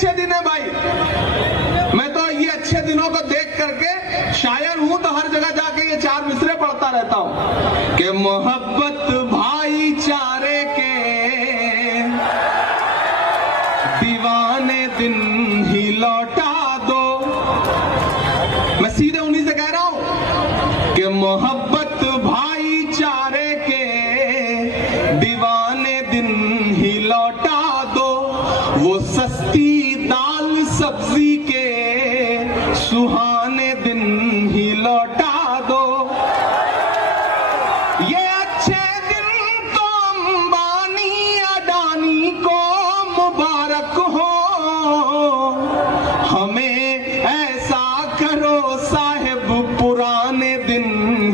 अच्छे दिन है भाई, मैं तो ये अच्छे दिनों को देख करके शायर हूं तो हर जगह जाके ये चार मिसरे पढ़ता रहता हूं कि मोहब्बत भाईचारे के दीवाने दिन ही लौटा दो। मैं सीधे उन्हीं से कह रहा हूं कि मोहब्बत भाईचारे के दीवाने दिन ही लौटा दो। वो सस्ती दाल सब्जी के सुहाने दिन ही लौटा दो। ये अच्छे दिन तो अंबानी अडानी को मुबारक हो। हमें ऐसा करो साहिब पुराने दिन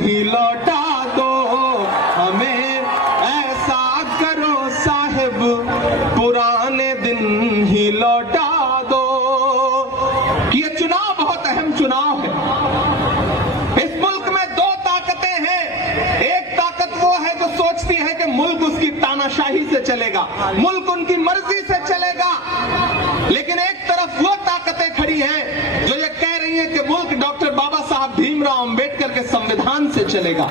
ही लौटा दो। हमें ऐसा करो साहिब पुराने दिन ही लौटा दो। ये चुनाव बहुत अहम चुनाव है। इस मुल्क में दो ताकतें हैं। एक ताकत वो है जो सोचती है कि मुल्क उसकी तानाशाही से चलेगा, मुल्क उनकी मर्जी से चलेगा। लेकिन एक तरफ वो ताकतें खड़ी हैं जो ये कह रही हैं कि मुल्क डॉक्टर बाबा साहब भीमराव अंबेडकर के संविधान से चलेगा,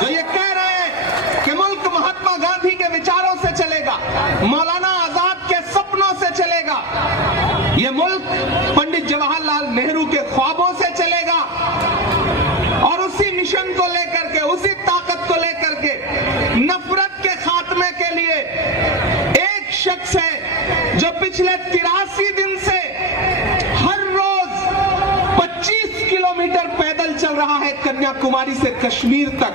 जो ये कह रहे हैं कि मुल्क महात्मा गांधी के विचारों से चलेगा, मौलाना आजाद के सपनों से चलेगा, ये मुल्क पंडित जवाहरलाल नेहरू के ख्वाबों से चलेगा। और उसी मिशन को लेकर के, उसी ताकत को लेकर के नफरत के खात्मे के लिए एक शख्स है जो पिछले 83 दिन से हर रोज 25 किलोमीटर पैदल चल रहा है कन्याकुमारी से कश्मीर तक,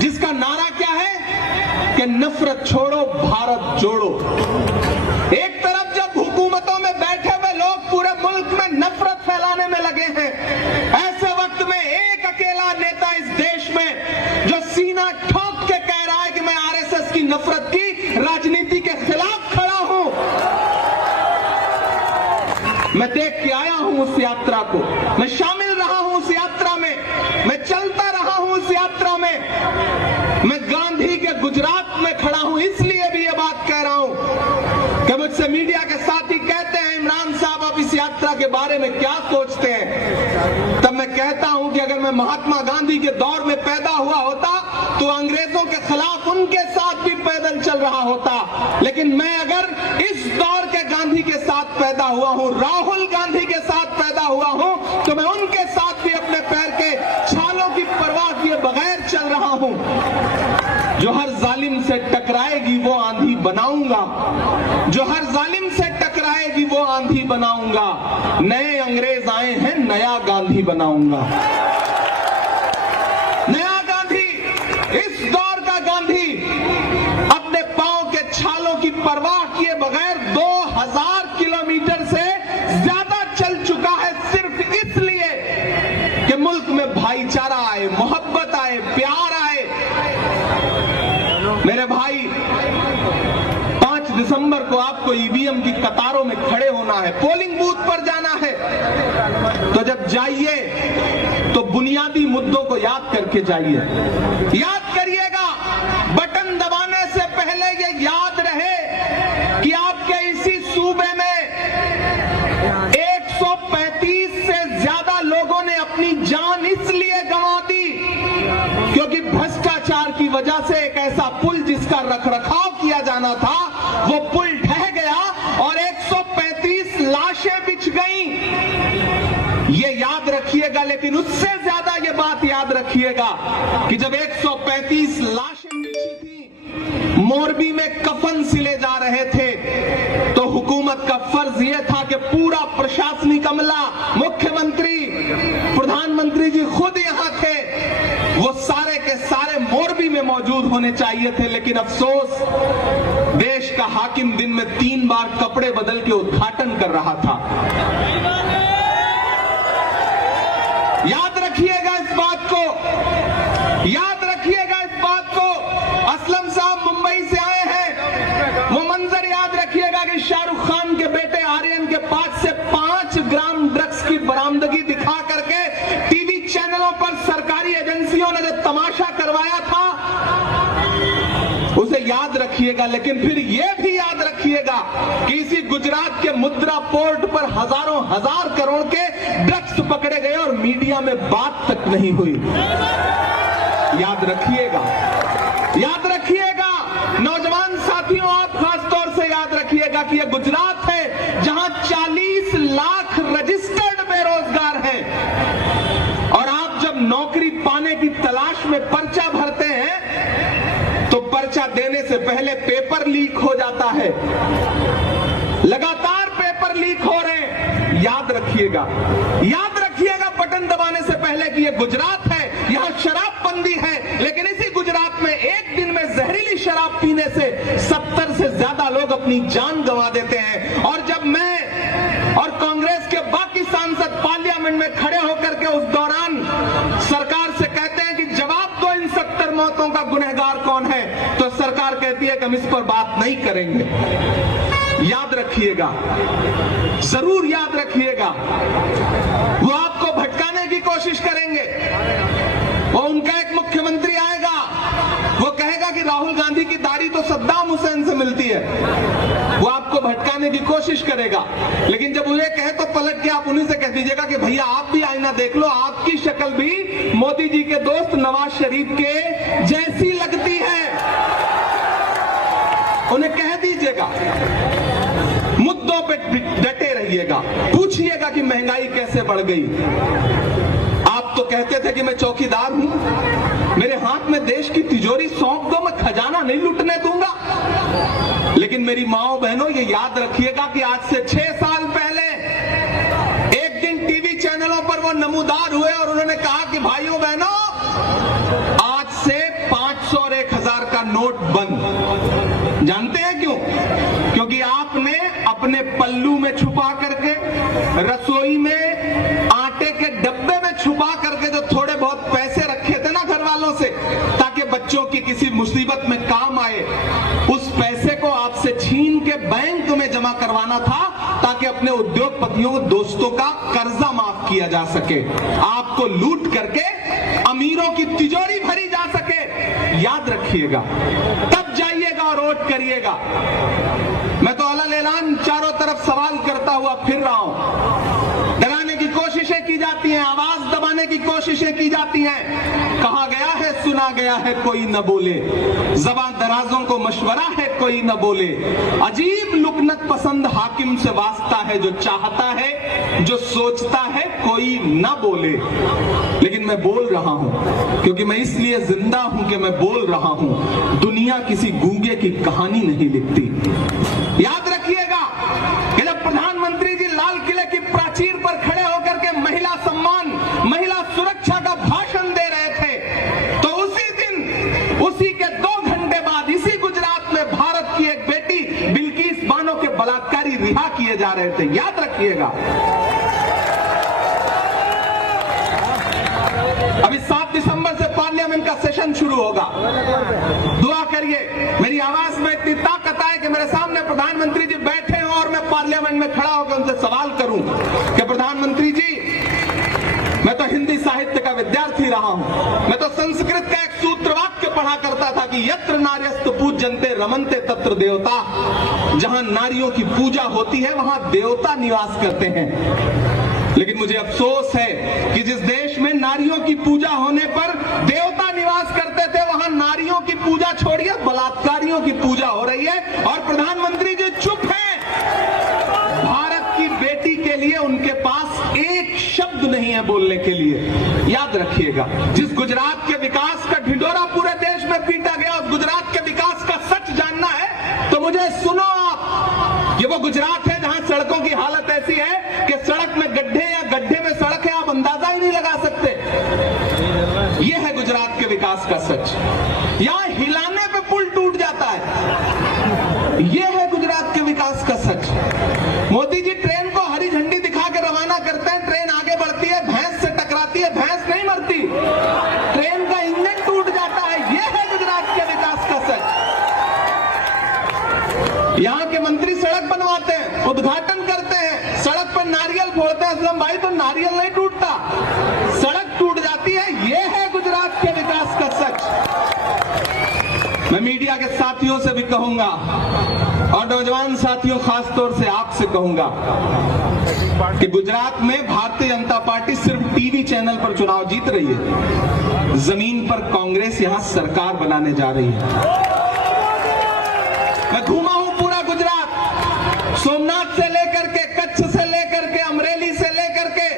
जिसका नारा क्या है कि नफरत छोड़ो भारत जोड़ो। एक तरफ जब हुकूमतों में बैठे हुए लोग पूरे मुल्क में नफरत फैलाने में लगे हैं, ऐसे वक्त में एक अकेला नेता इस देश में जो सीना ठोक के कह रहा है कि मैं आरएसएस की नफरत की राजनीति के खिलाफ खड़ा हूं। मैं देख के आया हूं उस यात्रा को, मैं शामिल रहा हूं उस यात्रा में, मैं चलता रहा हूं उस यात्रा में, मैं गांधी के गुजरात में खड़ा हूं। इसलिए भी ये बात कह रहा हूं कि मुझसे मीडिया के साथी कहते हैं इमरान साहब आप इस यात्रा के बारे में क्या सोचते हैं, तब मैं कहता हूं कि अगर मैं महात्मा गांधी के दौर में पैदा हुआ होता तो अंग्रेजों के खिलाफ उनके साथ भी पैदल चल रहा होता। लेकिन मैं अगर इस दौर के गांधी के साथ पैदा हुआ हूं, राहुल गांधी के साथ पैदा हुआ हूं, तो मैं उनके साथ भी अपने पैर के छालों की परवाह किए बगैर चल रहा हूं। जो हर जालिम से टकराएगी वो आंधी बनाऊंगा, जो हर जालिम से टकराएगी वो आंधी बनाऊंगा। नए अंग्रेज आए हैं, नया गांधी बनाऊंगा। नया गांधी, इस दौर का गांधी अपने पांव के छालों की परवाह किए बगैर 2000 किलोमीटर से ज्यादा चल चुका है, सिर्फ इसलिए कि मुल्क में भाईचारा आए, मोहब्बत आए, प्यार आए। मेरे भाई 5 दिसंबर को आपको ईवीएम की कतारों में खड़े होना है, पोलिंग बूथ पर जाना है। तो जब जाइए तो बुनियादी मुद्दों को याद करके जाइए। याद करिएगा, बटन दबाने से पहले ये याद रहे कि आपके इसी सूबे में 135 से ज्यादा लोगों ने अपनी जान इसलिए गंवा दी क्योंकि भ्रष्टाचार की वजह से एक ऐसा पुल जिसका रखरखाव किया जाना था वो पुल ढह गया और 135 लाशें बिछ गईं। ये याद रखिएगा, लेकिन उससे ज्यादा ये बात याद रखिएगा कि जब 135 लाशें बिछी थी, मोरबी में कफन सिले जा रहे थे, तो हुकूमत का फर्ज यह था कि पूरा प्रशासनिक अमला, मुख्यमंत्री, प्रधानमंत्री जी खुद यहां थे, वो सारे के सारे मोरबी में मौजूद होने चाहिए थे। लेकिन अफसोस, देश का हाकिम दिन में 3 बार कपड़े बदल के उद्घाटन कर रहा था। याद रखिएगा इस बात को, याद रखिएगा इस बात को। असलम साहब मुंबई से आए हैं, वो मंजर याद रखिएगा कि शाहरुख खान के बेटे आर्यन के पास से 5 ग्राम ड्रग्स की बरामदगी दिखा करके टीवी चैनलों पर सरकारी एजेंसियों ने जो तमाशा करवाया था, उसे याद रखिए। रखिएगा, लेकिन फिर यह भी याद रखिएगा कि इसी गुजरात के मुद्रा पोर्ट पर हजारों हजार करोड़ के ड्रग्स पकड़े गए और मीडिया में बात तक नहीं हुई। याद रखिएगा, याद रखिएगा नौजवान साथियों, आप खास तौर से याद रखिएगा कि यह गुजरात है जहां 40 लाख रजिस्टर्ड बेरोजगार हैं। और आप जब नौकरी पाने की तलाश में पर्चा भरते हैं तो पर्चा देने से पहले पेपर लीक हो जाता है, लगातार पेपर लीक हो रहे हैं। याद रखिएगा, याद रखिएगा बटन दबाने से पहले कि यह गुजरात है, यहां शराबबंदी है, लेकिन इसी गुजरात में एक दिन में जहरीली शराब पीने से 70 से ज्यादा लोग अपनी जान गंवा देते हैं। और जब मैं और कांग्रेस के बाकी सांसद पार्लियामेंट में खड़े होकर के उस दौरान सरकार से कहते हैं कि जवाब दो इन 70 मौतों का गुनहगार कौन है, तो सरकार कहती है कि हम इस पर बात नहीं करेंगे। याद रखिएगा, जरूर याद रखिएगा, वो आपको भटकाने की कोशिश करेंगे। वो उनका एक मुख्यमंत्री आएगा, वो कहेगा कि राहुल गांधी की दाढ़ी तो सद्दाम हुसैन से मिलती है, वो आपको भटकाने की कोशिश करेगा। लेकिन जब उन्हें कहे तो पलट के आप उन्हीं से कह दीजिएगा कि भैया आप भी आईना देख लो, आपकी शक्ल भी मोदी जी के दोस्त नवाज शरीफ के जैसी लगती है। उन्हें कह दीजिएगा, मुद्दों पे डटे रहिएगा, पूछिएगा कि महंगाई कैसे बढ़ गई। आप तो कहते थे कि मैं चौकीदार हूं, मेरे हाथ में देश की तिजोरी सौंप दो, मैं खजाना नहीं लूटने दूंगा। लेकिन मेरी माओ बहनों, ये याद रखिएगा कि आज से 6 साल पहले एक दिन टीवी चैनलों पर वो नमूदार हुए और उन्होंने कहा कि भाइयों बहनों, आज से 500 और 1000 का नोट बंद। जानते हैं क्यों? क्योंकि आपने अपने पल्लू में छुपा करके, रसोई में आटे के डब्बे में छुपा करके जो थोड़े बहुत पैसे रखे थे ना घर वालों से, ताकि बच्चों की किसी मुसीबत में काम आए, उस पैसे को आपसे छीन के बैंक में जमा करवाना था ताकि अपने उद्योगपतियों, दोस्तों का कर्जा माफ किया जा सके, आपको लूट करके अमीरों की तिजोरी भरी जा सके। याद रखिएगा, तब जाइएगा और वोट करिएगा। मैं तो अलग ऐलान चारों तरफ सवाल करता हुआ फिर रहा हूं। डराने की कोशिशें की जाती हैं, आवाज दबाने की कोशिशें की जाती हैं। कहा गया है, सुना गया है, कोई न बोले, ज़बां दराजों को मशवरा है, कोई न बोले। अजीब लुकनत पसंद हाकिम से वास्ता है, जो चाहता है, जो सोचता है, कोई न बोले। लेकिन मैं बोल रहा हूं, क्योंकि मैं इसलिए जिंदा हूं कि मैं बोल रहा हूं। दुनिया किसी गूंगे की कहानी नहीं लिखती। याद रखिएगा कि जब प्रधानमंत्री जी लाल किले की प्राचीर पर खड़े होकर के महिला सम्मान, महिला सुरक्षा का भाषण दे रहे थे, तो उसी दिन, उसी के 2 घंटे बाद इसी गुजरात में भारत की एक बेटी बिल्किस बानो के बलात्कारी रिहा किए जा रहे थे। याद रखिएगा। अभी 7 दिसंबर से पार्लियामेंट का सेशन शुरू होगा। दुआ करिए, मेरी आवाज में इतनी ताकत आए कि मेरे सामने प्रधानमंत्री जी बैठे हों और मैं पार्लियामेंट में खड़ा होकर उनसे सवाल करूं कि प्रधानमंत्री जी, मैं तो हिंदी साहित्य का विद्यार्थी रहा हूं, मैं तो संस्कृत का एक सूत्र वाक्य पढ़ा करता था कि यत्र नार्यस्तु पूज्यन्ते रमन्ते तत्र देवता। जहां नारियों की पूजा होती है वहां देवता निवास करते हैं। लेकिन मुझे अफसोस है कि जिस देश में नारियों की पूजा होने पर देवता निवास करते थे, वहां नारियों की पूजा छोड़िए, बलात्कारियों की पूजा हो रही है। और प्रधानमंत्री जी चुप हैं। भारत की बेटी के लिए उनके पास एक शब्द नहीं है बोलने के लिए। याद रखिएगा, जिस गुजरात के विकास का ढिंढोरा पूरे देश में पीटा गया, उस गुजरात के विकास का सच जानना है तो मुझे सुनो आप। ये वो गुजरात है जहां सड़कों की हालत ऐसी है कि सड़क में गड्ढे या गड्ढे में सड़क है, आप अंदाजा ही नहीं लगा सकते। यह है गुजरात के विकास का सच। यहां हिलाने पे पुल टूट जाता है। यह है गुजरात के विकास का सच। मोदी जी ट्रेन को हरी झंडी दिखा के रवाना करते हैं, ट्रेन आगे बढ़ती है, भैंस से टकराती है, भैंस नहीं मरती, ट्रेन का इंजन टूट जाता है। यह है गुजरात के विकास का सच। यहाँ के मंत्री सड़क बनवाते हैं, उद्घाटन करते हैं, सड़क पर नारियल फोड़ते हैं। असलम भाई, तो नारियल नहीं टूटता, सड़क टूट जाती है। यह है गुजरात के विकास का सच। मैं मीडिया के साथियों से भी कहूंगा और नौजवान साथियों खास तौर से आपसे कहूंगा कि गुजरात में भारतीय जनता पार्टी सिर्फ टीवी चैनल पर चुनाव जीत रही है, जमीन पर कांग्रेस यहां सरकार बनाने जा रही है। मैं घूमा हूं पूरा गुजरात, सोमनाथ से लेकर के, कच्छ से लेकर के, अमरेली से लेकर के,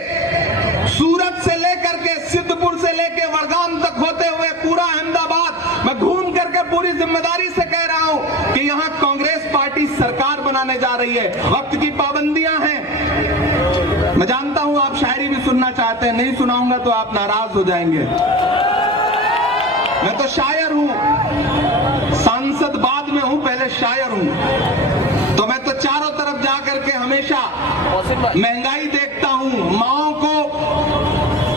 सूरत से लेकर के, सिद्धपुर से लेकर वडगाम तक होते हुए पूरा अहमदाबाद, मैं घूम करके पूरी जिम्मेदारी से कह रहा हूं कि यहां कांग्रेस पार्टी सरकार बनाने जा रही है। वक्त की पाबंदियां हैं, मैं जानता हूं आप शायरी भी सुनना चाहते हैं, नहीं सुनाऊंगा तो आप नाराज हो जाएंगे। मैं तो शायर हूं, सांसद बाद में हूं, पहले शायर हूं। तो मैं तो चारों तरफ जाकर के हमेशा महंगाई देखता हूं, माओं को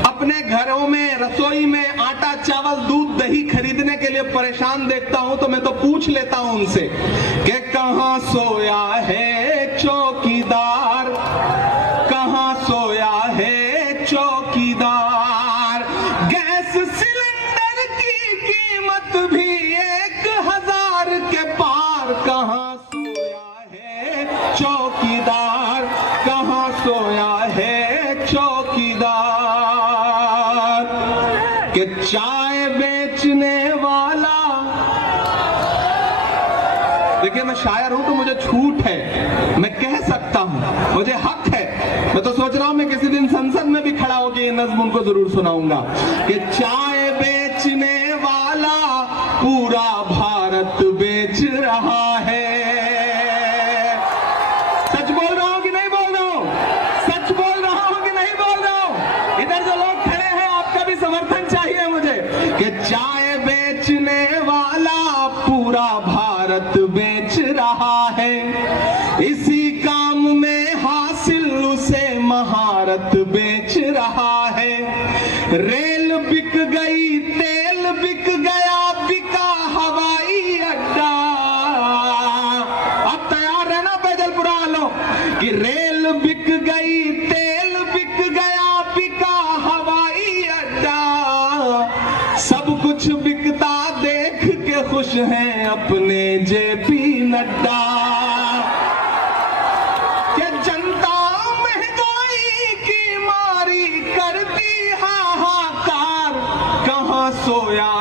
अपने घरों में रसोई में आटा चावल दूध दही खरीदने के लिए परेशान देखता हूं, तो मैं तो पूछ लेता हूं उनसे कि कहां सोया है चौकीदार, कहां सोया है चौकीदार। गैस सिलेंडर की कीमत भी 1000 के पार, कहां सोया है चौकीदार, कहां सोया है चौकीदार। कि चाय बेचने वाला, देखिए मैं शायर हूं तो मुझे छूट है, मैं कह सकता हूं, मुझे हक है। मैं तो सोच रहा हूं मैं किसी दिन संसद में भी खड़ा होकर ये नज्म उनको जरूर सुनाऊंगा कि चाय बेचने वाला पूरा भारत बेच रहा है। सच बोल रहा हूं कि नहीं बोल रहा हूं? सच बोल रहा हूं कि नहीं बोल रहा हूं? इधर जो लोग खड़े हैं आपका भी समर्थन चाहिए मुझे कि चाय बेचने वाला पूरा भारत बेच रहा है। इसी काम में हासिल उसे महारत बेच रहा है। रेल बिक गई, तेल बिक गया, बिका हवाई अड्डा। अब तैयार है ना बैजलपुरा वालों कि रेल बिक गई, तेल बिक गया, बिका हवाई अड्डा। सब कुछ बिकता देख के खुश हैं अपने जेपी नड्डा। जनता महंगाई की मारी करती हाहाकार, कहां सोया